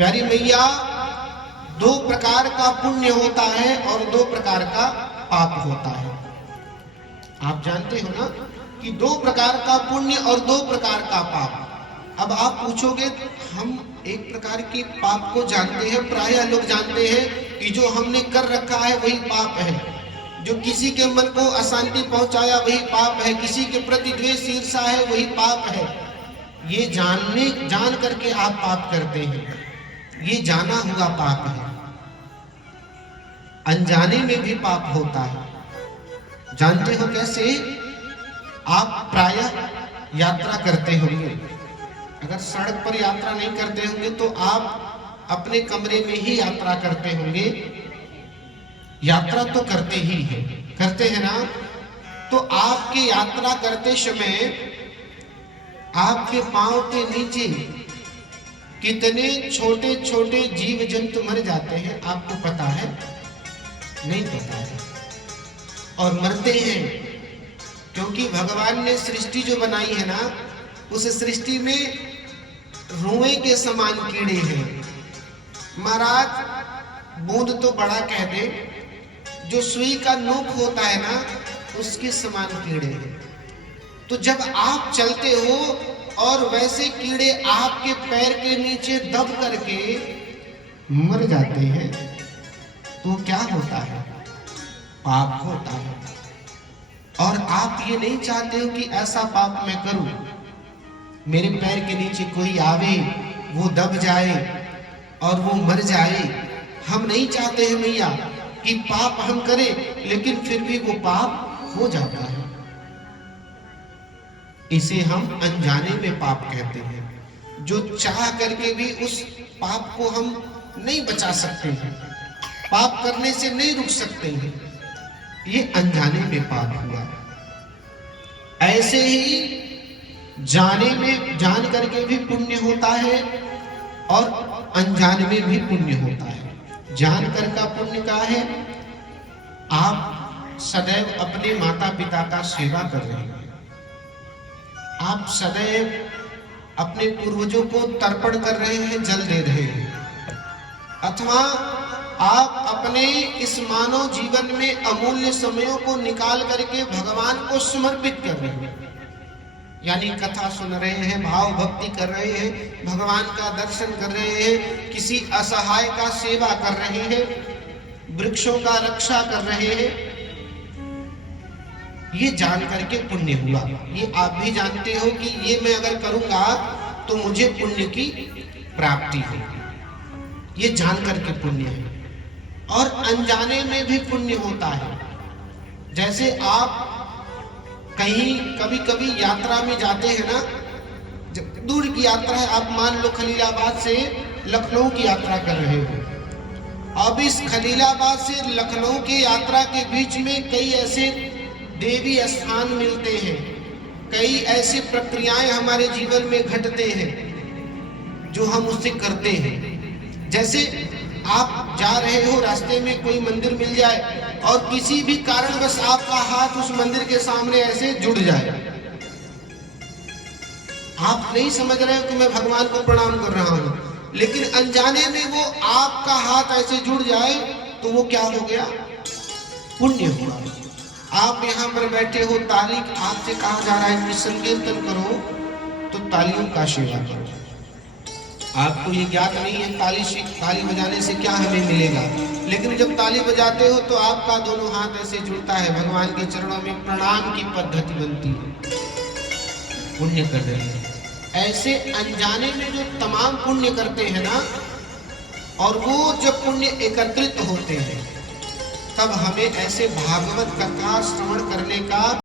प्यारी मैया, दो प्रकार का पुण्य होता है और दो प्रकार का पाप होता है। आप जानते हो ना कि दो प्रकार का पुण्य और दो प्रकार का पाप। अब आप पूछोगे, हम एक प्रकार के पाप को जानते हैं, प्रायः लोग जानते हैं कि जो हमने कर रखा है वही पाप है, जो किसी के मन को अशांति पहुंचाया वही पाप है, किसी के प्रति द्वेष ईर्षा है वही पाप है। ये जान करके आप पाप करते हैं, ये जाना हुआ पाप है। अनजाने में भी पाप होता है। जानते हो कैसे? आप प्रायः यात्रा करते होंगे, अगर सड़क पर यात्रा नहीं करते होंगे तो आप अपने कमरे में ही यात्रा करते होंगे। यात्रा तो करते ही हैं, करते हैं ना? तो आपके यात्रा करते समय आपके पांव के नीचे कितने छोटे छोटे जीव जंतु मर जाते हैं, आपको पता है? नहीं पता है। और मरते हैं क्योंकि भगवान ने सृष्टि जो बनाई है ना, उस सृष्टि में रुएं के समान कीड़े हैं। महाराज, बूंद तो बड़ा कह दे, जो सुई का नोक होता है ना, उसके समान कीड़े हैं। तो जब आप चलते हो और वैसे कीड़े आपके पैर के नीचे दब करके मर जाते हैं, तो क्या होता है? पाप होता है। और आप ये नहीं चाहते हो कि ऐसा पाप मैं करूं, मेरे पैर के नीचे कोई आवे, वो दब जाए और वो मर जाए। हम नहीं चाहते हैं मैया कि पाप हम करें, लेकिन फिर भी वो पाप हो जाता है। इसे हम अनजाने में पाप कहते हैं, जो चाह करके भी उस पाप को हम नहीं बचा सकते हैं, पाप करने से नहीं रुक सकते हैं। ये अनजाने में पाप हुआ। ऐसे ही जाने में, जान करके भी पुण्य होता है और अनजाने में भी पुण्य होता है। जान कर का पुण्य क्या है? आप सदैव अपने माता पिता का सेवा कर रहे हैं, आप सदैव अपने पूर्वजों को तर्पण कर रहे हैं, जल दे रहे हैं, अथवा आप अपने इस मानव जीवन में अमूल्य समयों को निकाल करके भगवान को समर्पित कर रहे हैं। यानी कथा सुन रहे हैं, भाव भक्ति कर रहे हैं, भगवान का दर्शन कर रहे हैं, किसी असहाय का सेवा कर रहे हैं, वृक्षों का रक्षा कर रहे हैं। ये जान करके पुण्य हुआ। ये आप भी जानते हो कि ये मैं अगर करूंगा तो मुझे पुण्य की प्राप्ति होगी। ये जान करके पुण्य है। और अनजाने में भी पुण्य होता है। जैसे आप कहीं कभी कभी यात्रा में जाते हैं ना, जब दूर की यात्रा है, आप मान लो खलीलाबाद से लखनऊ की यात्रा कर रहे हो। अब इस खलीलाबाद से लखनऊ की यात्रा के बीच में कई ऐसे देवी स्थान मिलते हैं, कई ऐसी प्रक्रियाएं हमारे जीवन में घटते हैं जो हम उससे करते हैं। जैसे आप जा रहे हो, रास्ते में कोई मंदिर मिल जाए और किसी भी कारणवश आपका हाथ उस मंदिर के सामने ऐसे जुड़ जाए, आप नहीं समझ रहे हो कि मैं भगवान को प्रणाम कर रहा हूं, लेकिन अनजाने में वो आपका हाथ ऐसे जुड़ जाए तो वो क्या हो गया? पुण्य हुआ। आप यहाँ पर बैठे हो, ताली आपसे कहा जा रहा है कि संकीर्तन करो, तो तालियों का सेवा करो। आपको ये ज्ञात नहीं है ताली बजाने से क्या हमें मिलेगा, लेकिन जब ताली बजाते हो तो आपका दोनों हाथ ऐसे जुड़ता है, भगवान के चरणों में प्रणाम की पद्धति बनती है, पुण्य कर रहे हैं। ऐसे अनजाने में जो तमाम पुण्य करते हैं ना, और वो जब पुण्य एकत्रित होते हैं तब हमें ऐसे भागवत कथा श्रवण करने का